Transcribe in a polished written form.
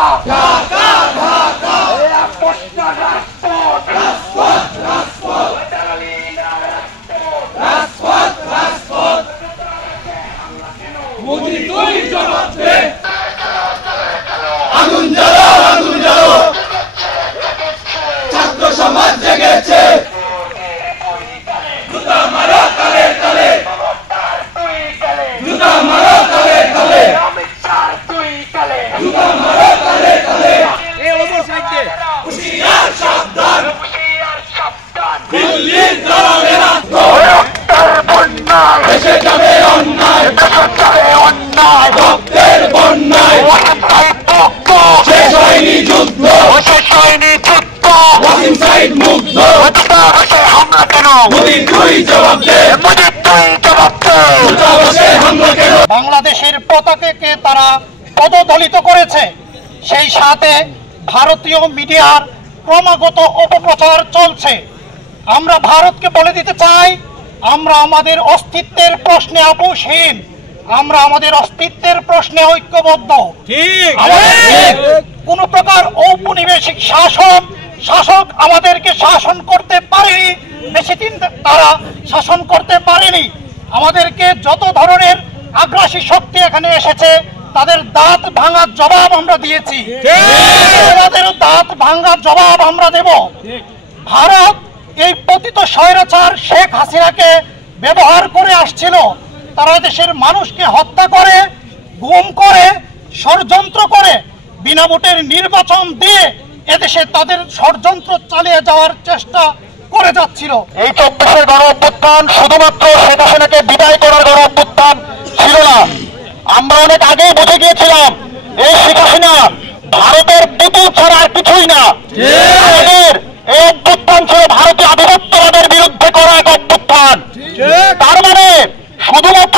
ঢাকা ঢাকা প্রশ্ন রাজপথ রাজপথ রাজপথ রাজপথ রাজপথ মোদি তুই জবাব দে আগুন জ্বালাও আগুন জ্বালাও ছাত্র সমাজ জেগেছে জুতা মারো তালে তালে জুতা মারো তালে তালে জুতা মারো তালে তালে এই ওমর সাইডে হুশিয়ার সাবধান দিল্লির দালালেরা রক্তের বন্যায় ভেসে যাবে অন্যায় রক্তের বন্যায় শেষ হয়নি যুদ্ধ ওয়াসিম সাইদ মুগ্ধ হামলা কেন মোদি তুই জবাব দে হামলা কেন বাংলাদেশের পতাকাকে তারা পদদলিত করেছে, সেই সাথে ভারতীয় মিডিয়ার ক্রমাগত অপপ্রচার চলছে। আমরা ভারতকে বলে দিতে চাই, আমরা আমাদের অস্তিত্বের প্রশ্নে আপোষহীন, আমরা আমাদের অস্তিত্বের প্রশ্নে ঐক্যবদ্ধ। কোন প্রকার ঔপনিবেশিক শাসক আমাদেরকে শাসন করতে পারেনি, বেশি দিন তারা শাসন করতে পারেনি। আমাদেরকে যত ধরনের আগ্রাসী শক্তি এখানে এসেছে তাদের দাঁত ভাঙার জবাব আমরা দিয়েছি, তাদের দাঁত ভাঙার জবাব আমরা দেব। ভারত এই পতিত স্বৈরাচার শেখ হাসিনাকে ব্যবহার করে আসছিল, তারা দেশের মানুষকে হত্যা করে, গুম করে, ষড়যন্ত্র করে, বিনা ভোটের নির্বাচন দিয়ে এদেশে তাদের ষড়যন্ত্র চালিয়ে যাওয়ার চেষ্টা করে যাচ্ছিল। এই 24-এর গণ অভ্যুত্থান শুধুমাত্র শেখ হাসিনাকে বিদায় করার গণ অভ্যুত্থান ছিল না। আমরা অনেক আগেই বুঝে গিয়েছিলাম এই শেখ হাসিনা ভারতের পুতুল ছাড়া আর কিছুই না। আমাদের এই অভ্যুত্থান ছিল ভারতীয় আধিপত্যবাদের বিরুদ্ধে করা এক অভ্যুত্থান। তার মানে শুধুমাত্র